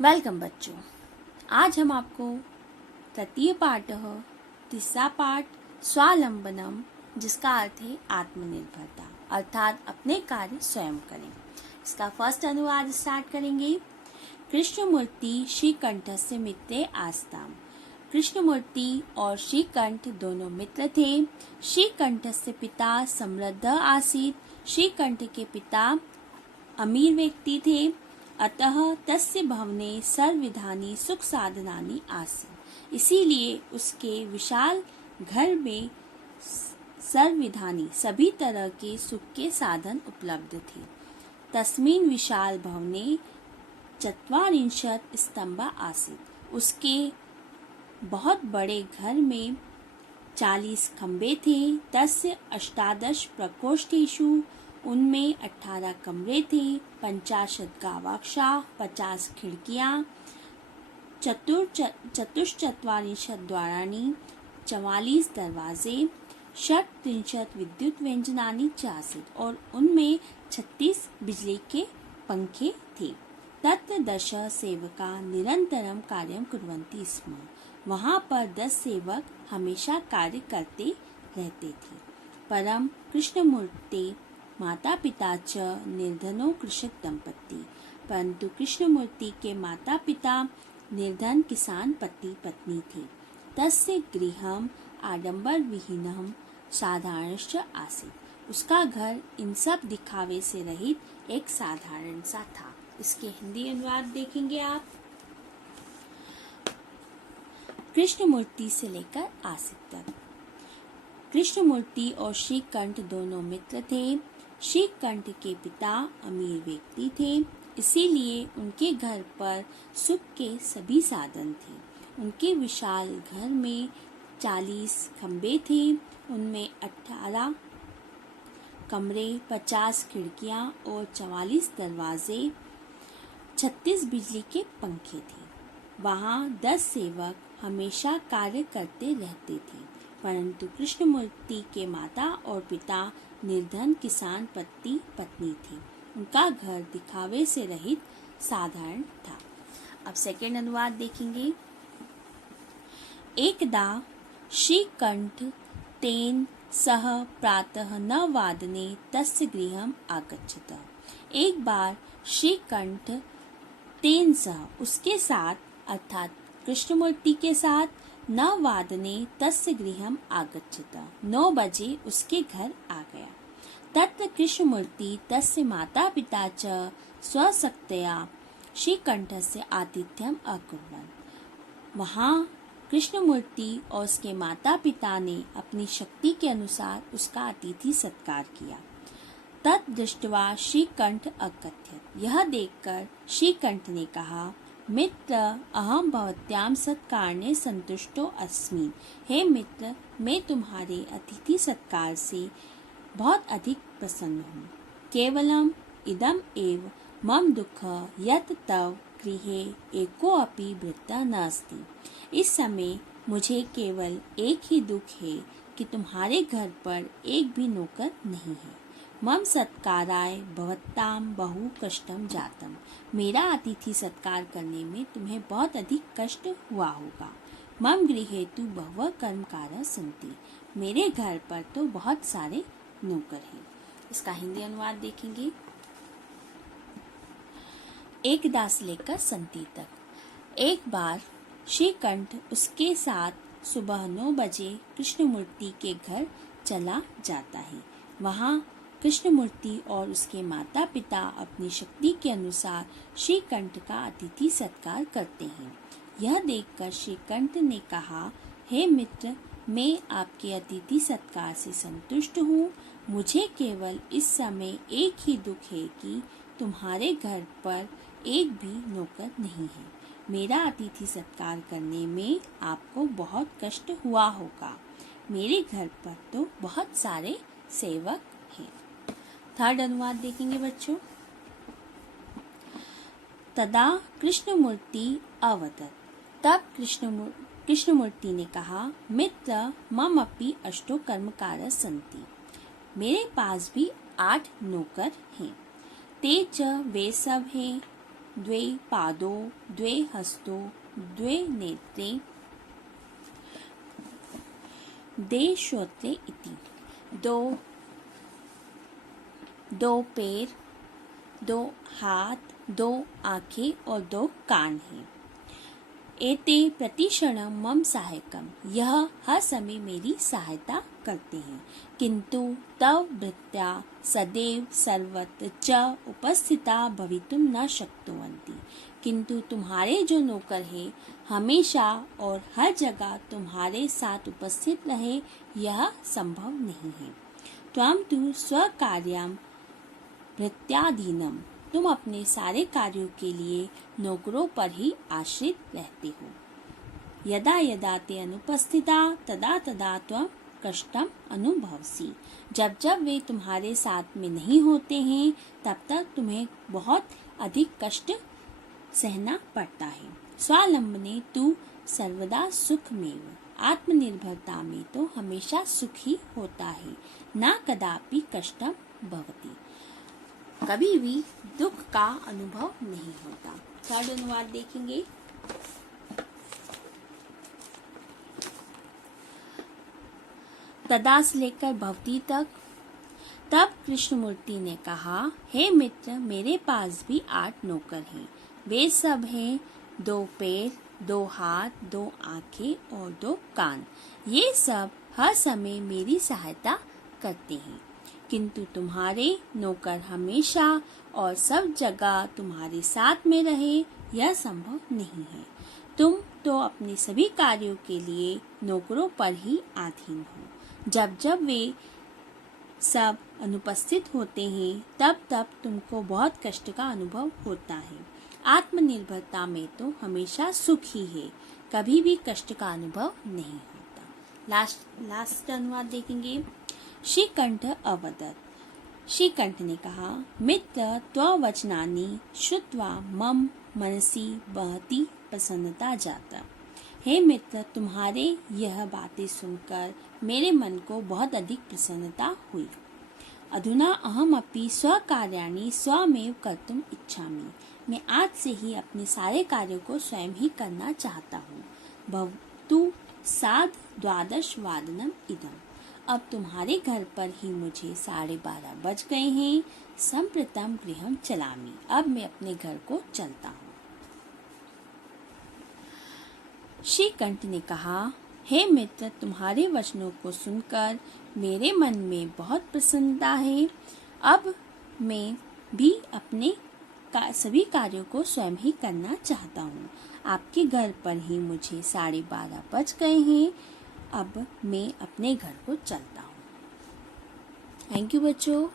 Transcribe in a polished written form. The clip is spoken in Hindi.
वेलकम बच्चों। आज हम आपको तृतीय पाठ तीसरा पाठ स्वावलंबनम, जिसका अर्थ है आत्मनिर्भरता, अर्थात अपने कार्य स्वयं करें। इसका फर्स्ट अनुवाद स्टार्ट करेंगे। कृष्णमूर्ति श्रीकंठस्य मित्रे आस्ताम। कृष्णमूर्ति और श्रीकंठ दोनों मित्र थे। श्रीकंठस्य पिता समृद्ध आसीत्। श्रीकंठ के पिता अमीर व्यक्ति थे। अतः तस्य भवने सर्वविधानि सुख साधनानि आसन्। इसीलिए उसके विशाल घर में सर्वविधानि सभी तरह के सुख के साधन उपलब्ध थे। तस्मिन् विशाल भवने चत्वारिंशत् स्तंभा आसीत्। उसके बहुत बड़े घर में 40 खंबे थे। तस्य अष्टादश प्रकोष्ठेषु, उनमें 18 कमरे थे। 50 गवाक्षाः, 50 खिड़कियाँ, चतुश्चत्वारिंशत् द्वाराणि, 44 दरवाजे, 36 विद्युत व्यंजनानि च आसीत्, और उनमें 36 बिजली के पंखे थे। तत्र 10 सेवका निरंतरम कार्यं कुर्वन्ति स्म। वहाँ पर 10 सेवक हमेशा कार्य करते रहते थे। परम कृष्णमूर्ते माता पिता च निर्धनो कृषक दंपति। परंतु कृष्णमूर्ति के माता पिता निर्धन किसान पति पत्नी थे। तस्य गृहम् आडंबर विहीनम् साधारणश्च आसीत्। उसका घर इन सब दिखावे से रहित एक साधारण सा था। इसके हिंदी अनुवाद देखेंगे आप। कृष्णमूर्ति से लेकर आसिक तक। कृष्णमूर्ति और श्रीकंठ दोनों मित्र थे। श्रीकंठ के पिता अमीर व्यक्ति थे, इसीलिए उनके घर पर सुख के सभी साधन थे। उनके विशाल घर में 40 खंबे थे। उनमें 18 कमरे, 50 खिड़कियां और 44 दरवाजे, 36 बिजली के पंखे थे। वहाँ 10 सेवक हमेशा कार्य करते रहते थे। परंतु कृष्णमूर्ति के माता और पिता निर्धन किसान पति पत्नी थे। उनका घर दिखावे से रहित साधारण था। अब सेकंड अनुवाद देखेंगे। एकदा श्रीकंठ तेन सह प्रातः 9 वादने तस्य गृहम् आगच्छत। एक बार श्रीकंठ तेन सह, उसके साथ, अर्थात कृष्णमूर्ति के साथ, 9 वादने तस्य गृहम् आगच्छत, 9 बजे उसके घर आ गया। तत्र कृष्णमूर्ति तस्य माता पिता च स्वशक्तया श्रीकंठस्य आतिथ्यम् अकुर्वन्। वहाँ कृष्णमूर्ति और उसके माता पिता ने अपनी शक्ति के अनुसार उसका अतिथि सत्कार किया। तत् दृष्ट्वा श्रीकंठ अकथयत्। यह देखकर श्रीकंठ ने कहा, मित्र, अहम भवत्याम सत्कारणे संतुष्टो अस्मि। हे मित्र, मैं तुम्हारे अतिथि सत्कार से बहुत अधिक प्रसन्न हूँ। केवलम इदम एव मम दुख यत् तव गृहे एकोऽपि भृत्तः नास्ति। इस समय मुझे केवल एक ही दुख है कि तुम्हारे घर पर एक भी नौकर नहीं है। मम सत्काराय भवताम बहु कष्टम जातम। मेरा अतिथि सत्कार करने में तुम्हें बहुत अधिक कष्ट हुआ होगा। मम गृहे तु बहवः कर्मकारः सन्ति। मेरे घर पर तो बहुत सारे नौकर हैं। इसका हिंदी अनुवाद देखेंगे। एकदा से लेकर संति तक। एक बार श्रीकंठ उसके साथ सुबह 9 बजे कृष्णमूर्ति के घर चला जाता है। वहाँ कृष्णमूर्ति और उसके माता पिता अपनी शक्ति के अनुसार श्रीकंठ का अतिथि सत्कार करते हैं। यह देखकर श्रीकंठ ने कहा, हे मित्र, मैं आपके अतिथि सत्कार से संतुष्ट हूँ। मुझे केवल इस समय एक ही दुख है कि तुम्हारे घर पर एक भी नौकर नहीं है। मेरा अतिथि सत्कार करने में आपको बहुत कष्ट हुआ होगा। मेरे घर पर तो बहुत सारे सेवक हैं। थर्ड अनुवाद देखेंगे बच्चों। तदा कृष्णमूर्ति अवदत्। तब कृष्णमूर्ति ने कहा, मित्र, मम अपि 8 कर्मकारः सन्ति। मेरे पास भी 8 नौकर हैं। ते च वे सब हैं द्वे पादौ द्वे हस्तौ द्वे नेत्रे द्वे श्रोत्रे इति। दो पैर, दो हाथ, दो आंखें और दो कान हैं। एते प्रतिक्षणं मम सहायकम्, यह हर समय मेरी सहायता करते हैं। किंतु तव भृत्या सदैव सर्वत्र च उपस्थिता भवितुं न शक्नुवन्ति, किंतु तुम्हारे जो नौकर हैं हमेशा और हर जगह तुम्हारे साथ उपस्थित रहे, यह संभव नहीं है। त्वं तु स्वकार्यं भृत्याधीनम्, तुम अपने सारे कार्यों के लिए नौकरों पर ही आश्रित रहते हो। यदा यदा ते अनुपस्थिता तदा तदा त्वं कष्टम अनुभवसि, जब जब वे तुम्हारे साथ में नहीं होते हैं तब तक तुम्हें बहुत अधिक कष्ट सहना पड़ता है। स्वावलंबने तु सर्वदा सुखमेव, आत्मनिर्भरता में तो हमेशा सुख ही होता है, न कदापि कष्टम भवति, कभी भी दुख का अनुभव नहीं होता। थर्ड अनुवाद देखेंगे। तदा से लेकर भवती तक। तब कृष्णमूर्ति ने कहा, हे मित्र, मेरे पास भी 8 नौकर हैं। वे सब हैं 2 पैर, 2 हाथ, 2 आंखें और 2 कान। ये सब हर समय मेरी सहायता करते हैं, किंतु तुम्हारे नौकर हमेशा और सब जगह तुम्हारे साथ में रहे, यह संभव नहीं है। तुम तो अपने सभी कार्यों के लिए नौकरों पर ही अधीन हो। जब जब वे सब अनुपस्थित होते हैं तब तब तुमको बहुत कष्ट का अनुभव होता है। आत्मनिर्भरता में तो हमेशा सुख ही है, कभी भी कष्ट का अनुभव नहीं होता। लास्ट अनुवाद देखेंगे। श्रीकंठ अवदत्। श्रीकंठ ने कहा, मित्र, त्ववचनानि श्रुत्वा मम मनसि महती प्रसन्नता जाता। हे मित्र, तुम्हारे यह बातें सुनकर मेरे मन को बहुत अधिक प्रसन्नता हुई। अधुना अहमपि स्वकार्याणि स्वमेव कर्तुम् इच्छामि। मैं आज से ही अपने सारे कार्यों को स्वयं ही करना चाहता हूँ। भवतु सार्धद्वादशवादनम् इदम्। अब तुम्हारे घर पर ही मुझे 12:30 बज गए हैं। सम्प्रतं गृहं चलामि। अब मैं अपने घर को चलता हूँ। श्रीकंठ ने कहा, हे मित्र, तुम्हारे वचनों को सुनकर मेरे मन में बहुत प्रसन्नता है। अब मैं भी अपने सभी कार्यों को स्वयं ही करना चाहता हूँ। आपके घर पर ही मुझे 12:30 बज गए हैं। अब मैं अपने घर को चलता हूँ। थैंक यू बच्चों।